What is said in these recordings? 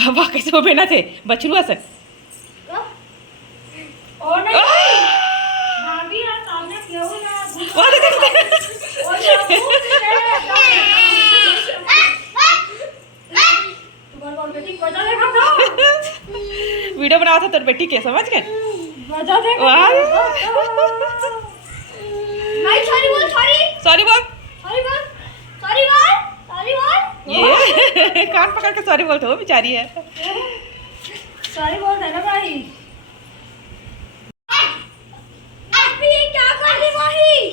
बाबा कैसे वो बेना थे बछरुआ से और नहीं भाभी यार सामने क्यों ना वीडियो बनाया था तेरे बेटी के समझ गए सॉरी बोल ये कान पकड़ के सॉरी बोलते हो बेचारी है सॉरी बोल रहे ना भाई क्या कर रही भाई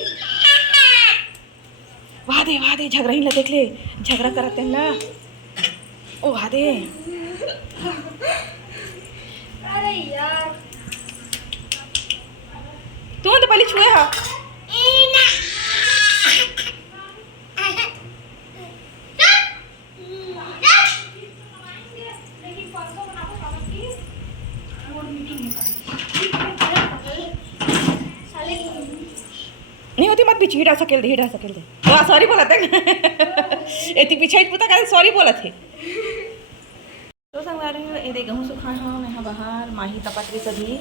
वाह दे झगड़ा ही देख ले झगड़ा करते हैं ना ओ वाह दे अरे यार तू तो पहले छुए हा नहीं होती मत पीछे हिड़ा सकेल दे वाह सॉरी बोला था एती पीछे पुता का सॉरी बोला थे तो संगवारी ये दे गहूँ सुखा हाँ यहाँ बाहर माही तपत सभी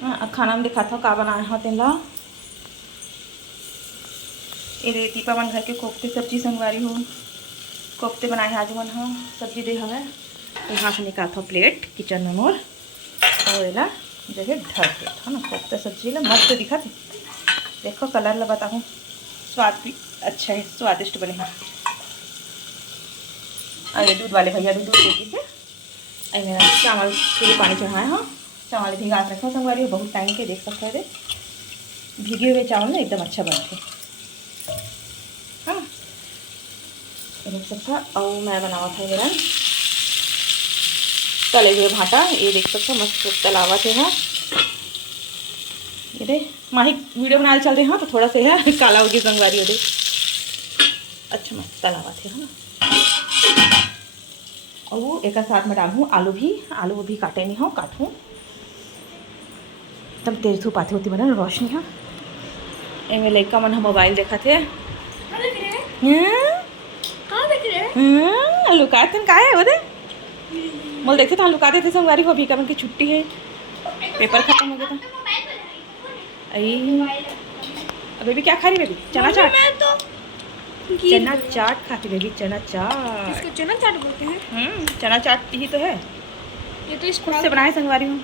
हाँ खाना में दिखा था का बनाया हाँ तेला ये दे दीपा मन घर के कोफ्ते सब्जी संगवारी हो कोफ्ते बनाए आज मन हाँ सब्जी दे हमें यहाँ से निकाल था प्लेट किचन में मोर और एला जगह ढर के है ना कोफ्ता सब्जी ला मस्त दिखा थी देखो कलर ला बताऊँ स्वाद भी अच्छा है स्वादिष्ट बने हैं अरे दूध वाले भैया भी दूध देती थे अरे मेरा चावल के लिए पानी चढ़ाया हाँ चावल भिगा के रखा संगवारी बहुत टाइम के देख सकते हैं भीगे हुए चावल ना एकदम अच्छा बनते हाँ देख सकता और मैं बनावा था मेरा तले हुए भाटा ये देख सकते मस्त तलावा थे हाँ ये दे माही वीडियो बना चल रहे हाँ तो थोड़ा सा है काला होगी संगवारी हो दे अच्छा मस्त तलावा थे हाँ और वो एक साथ में डालूँ आलू भी काटे नहीं हो काटूँ तब तेज धूप आती होती बना रोशनी हाँ एमें लड़का मन मोबाइल देखा थे लुकाते का है वो दे मोल देखते थे लुकाते थे संगवारी को अभी का मन की छुट्टी है पेपर खत्म हो गया था अभी भी क्या खा रही बेबी चना चाट चना चाट खाती बेबी चना चाट इसको चना चाट बोलते हैं चना चाट ही तो है ये तो खुद से बनाए संगवारी हूँ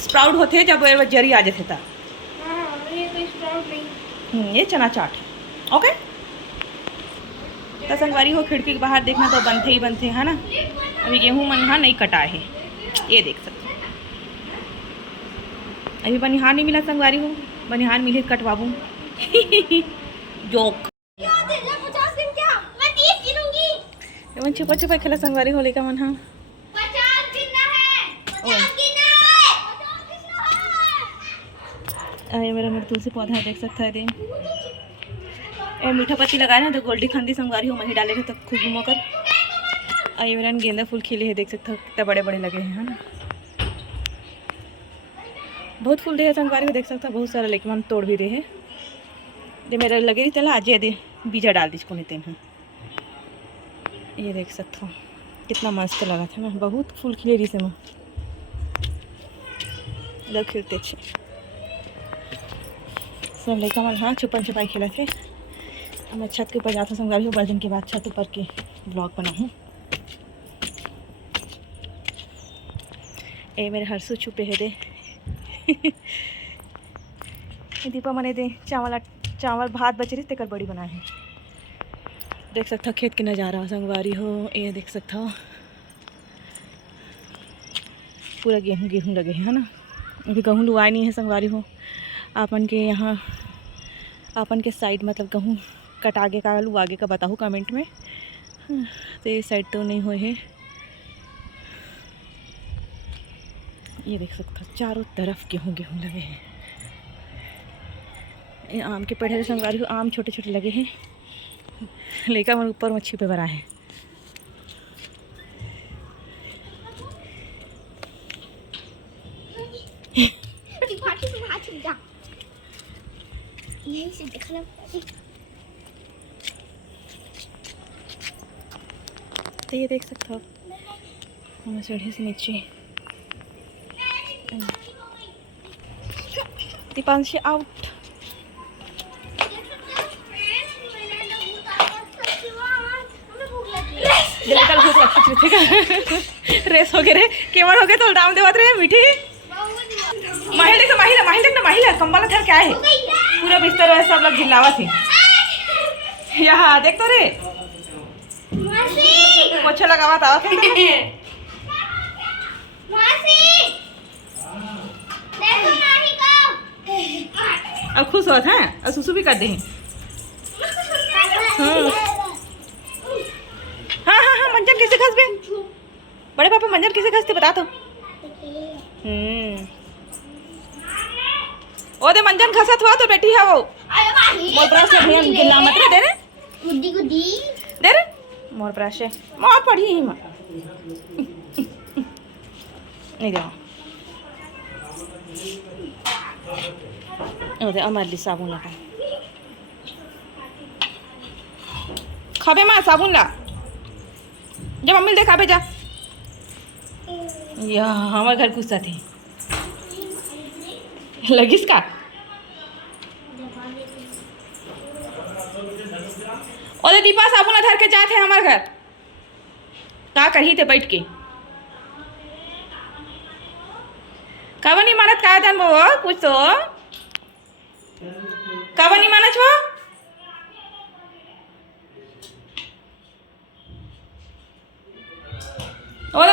स्प्राउट होते हैं जब जरी आ जाते था ये तो स्प्राउट नहीं ये चना चाट है ओके तो संगवारी हो खिड़की के बाहर देखना तो बनते ही है ना अभी गेहूँ मन हाँ नहीं कटा है ये देख सकते अभी बनिहार नहीं मिला संगवारी हो बनिहार मिले कटवाबू जोक छुपा छुपा खेला संगवारी हो लेका मन हाँ अरे मेरा तुलसी पौधा देख सकता है दे ए मीठा पत्ती लगाए ना तो गोल्डी खंदी संगवारी हो मही डाले थे तब खूब घुमा कर अरे मेरा गेंदा फूल खिले है देख सकते हो कितने बड़े बड़े लगे हैं ना बहुत फूल दे है संगवारी को देख सकता बहुत सारा लेकिन मन तोड़ भी दे है दे मेरा लगे रही तेला आज दे बीजा डाल दी इसको नहीं हैं ये देख सकते हो कितना मस्त लगा था ना बहुत फूल खिले रही से मैं लग खिलते अच्छे सब लड़का मन हाँ छुपन छुपाई खेला थे मैं छत के ऊपर जाता संगवारी हूँ बर्जन के बाद छत ऊपर के ब्लॉग बनाऊँ ए मेरे हरसू छुपे है दे दीपा मने दे चावल भात बच रही तेकर बड़ी बनाए हैं देख सकता खेत के नज़ारा संगवारी हो ये देख सकता पूरा गेहूँ लगे हैं ना अभी गेहूँ लुआए नहीं है संगवारी हो आपन के यहाँ आपन के साइड मतलब गेहूँ कट आगे का लू आगे का बताओ कमेंट में तो ये साइड तो नहीं हुए है ये देख सकता चारों तरफ गेहूँ लगे हैं ये आम के पेड़ संगवारी को आम छोटे छोटे लगे हैं लेकर मेरे ऊपर मच्छी पे भरा है थे, ये देख सकते हो हमें सीढ़ी से नीचे। दीपांशी आउट। कल भूख लगती थी रेस हो गए केवल हो गए तो दाम देवत रहे मीठी माहिल देख ना माहिल कंबल घर क्या है पूरा बिस्तर है सब लोग झिल्लावत है यहाँ देख तो रे पोछा लगावत आवत है अब खुश होत हैं और सुसु भी कर दे हाँ हाँ हाँ मंजन कैसे खस बे बड़े पापा मंजन कैसे खसते बता तो ओ दे मंजन खसत हुआ तो बेटी है वो मोर ब्रश से भैया गिल्ला मत रे दे रे गुड्डी गुड्डी दे रे मोर ब्रश है मां पड़ी ही मां नहीं दे ओ दे अमर ली साबुन लगा खाबे मां साबुन ला जब मम्मी देखा भेजा या हमारे घर गुस्सा थी लगिस का और दीपा साबुन धर के जाते हैं हमारे घर का कही थे बैठ के कब नहीं मानत का जान वो कुछ तो कब नहीं मानत छो वो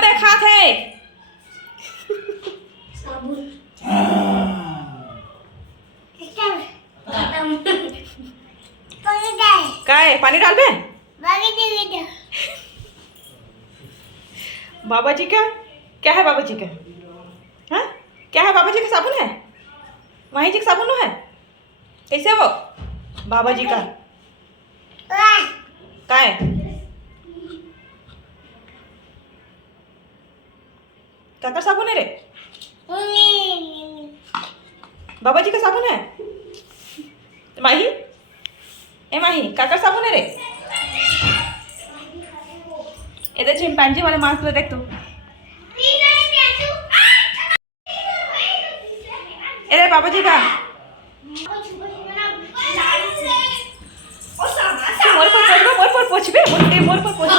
देखा थे काय पानी डाल बे बाबा जी का क्या है बाबा जी का हाँ क्या है बाबा जी का साबुन है माही जी का साबुन है कैसे वो बाबा जी का काय काकर साबुन है रे बाबा जी का साबुन है माही ए माही काकर साबुन है रे इधर चिंपैंजी वाले मास्क ले देख तू अरे बाबा जी का मोर पर पोछ बे मोर पर पोछ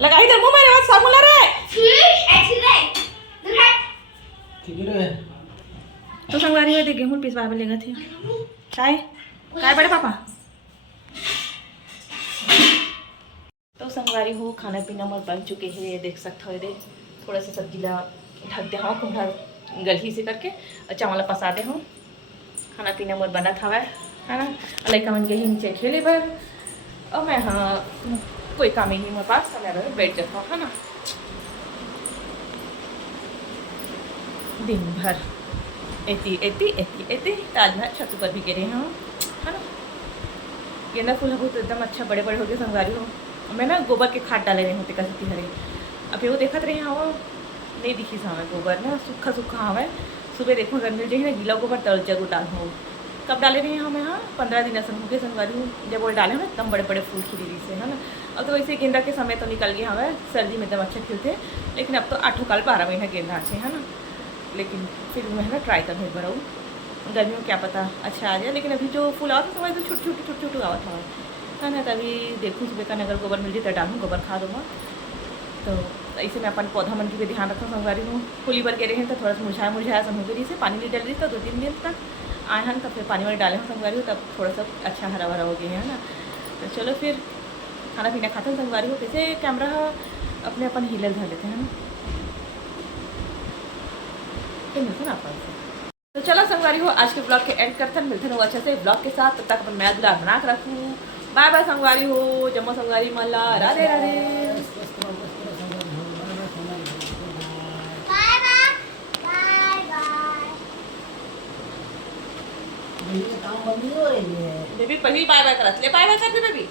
लगा इधर मुंह में बात साबुन ला रे तो संगवारी है गेहूं पिसवा में लेगा थे काय काय बड़े पापा तो संगवारी हो खाना पीना मोर बन चुके हैं देख सकते हो दे थोड़ा सा सब्जी ला ढक दे हाँ कुम्हार गलही से करके चावल पसा दे हूँ खाना पीना मोर बना था है ना लड़का मन गई नीचे खेले बर और मैं हाँ कोई काम ही नहीं मेरे पास तो मैं बैठ जाता हूँ है ना दिन भर एती ताज महल छत पर भी गिरे हैं है ना गेंदा फूल बहुत एकदम अच्छा बड़े बड़े हो गए संगवारी हो मैं ना गोबर के खाद डाले रहे होते कसती हरे अब वो देखत रहे हाँ वो नहीं दिखी हमें गोबर ना सूखा सूखा हमें सुबह देखो गर्मी जो है ना गीला गोबर तल जरूर डाल हो कब डाले रहे हैं हमें हाँ 15 दिन ऐसा हो गए संगवारी जब वो डाले ना एकदम बड़े बड़े फूल खिली रही से है ना अब तो वैसे गेंदा के समय तो निकल गए हमें सर्दी में एकदम अच्छे खिलते लेकिन अब तो 8 काल 12 महीना गेंदा अच्छे है ना लेकिन फिर मैं ना ट्राई कर भर हूँ गर्मी में क्या पता अच्छा आ जाए लेकिन अभी जो फूल आवा था समझ तो छोटी आवा था है ना तभी देखूँ सुबह का अगर गोबर मिल जाए तो डालूँ गोबर खा दूँगा तो ऐसे मैं अपन पौधा मन की भी ध्यान रखूँ संगवारी हूँ फूली भर गिरे हैं तो थोड़ा सा मुरझाया समझ गई से पानी नहीं डाल रही तो 2-3 दिन तक आए हैं तो फिर पानी वानी डाले हैं संगवारी हो तब थोड़ा सा अच्छा हरा भरा हो गया है ना तो चलो फिर खाना पीना खाते हैं संगवारी हो कैसे कैमरा अपने अपन हिलल धर लेते हैं ना फिर मिलते ना अपन तो चलो संगवारी हो आज के ब्लॉग के एंड करते हैं मिलते हैं वो अच्छे से ब्लॉग के साथ तब तक अपन नया ब्लॉग बना के रखूँ बाय बाय संगवारी हो जम्मू संगवारी मल्ला राधे राधे बेबी पहली बाय बाय करत ले बाय बाय कर दे बेबी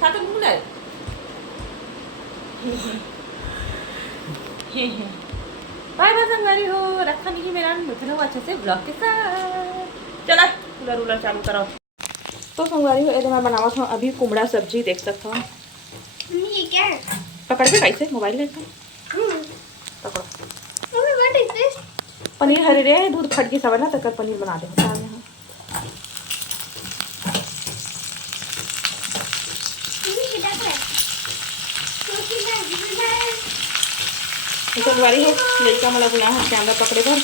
खाता मुंह ले बाय बाय संगवारी हो रखा नहीं मेरा मिथुन अच्छे से ब्लॉग के साथ चला कूलर उलर चालू करो। तो संगवारी हो, मैं बनावत हूँ अभी कुमड़ा सब्जी, देख सकते हो। ये क्या है? पकड़ के कैसे मोबाइल लेता पकड़ो। Mummy what is this? Paneer हरे रे दूध फट गई सब ना, तक पनीर बना दे। संगवारी हो, लड़का मला बुला है कैमरा पकड़े पर।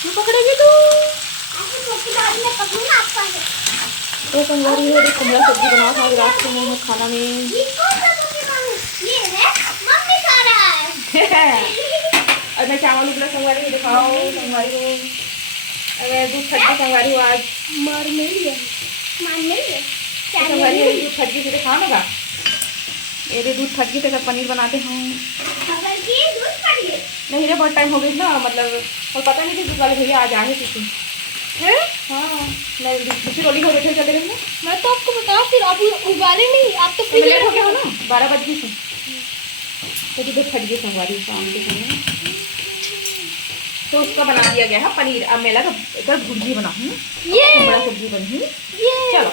क्यों पकड़ेगी तू? तो संगवारी हो, कुमड़ा सब्जी बनाओ आज रात को मैं खाना में। और मैं चावल उबला संगवारी हो दिखाओ। संगवारी हो अगर दूध फट गई संगवारी हो आज मार मिल गया संगवारी हो, दूध फट गई तो खाओगा। ये दूध फट गई तो पनीर बनाते हैं। नहीं रे बहुत टाइम हो गई ना, मतलब और पता नहीं थी दूध वाले भैया आज आए किसी। हाँ मैं दूसरी रोली हो बैठे चले गए ना। मैं तो आपको बताऊं, फिर आप उबाले नहीं, आप तो तो लेट हो गया हो ना, 12 बज गई थी तो दूध फट गई संगवारी शाम के समय। तो उसका बना दिया गया है पनीर। अब मैं लगा इधर भुर्जी बनाऊँ, ये बड़ा सब्जी बनी। चलो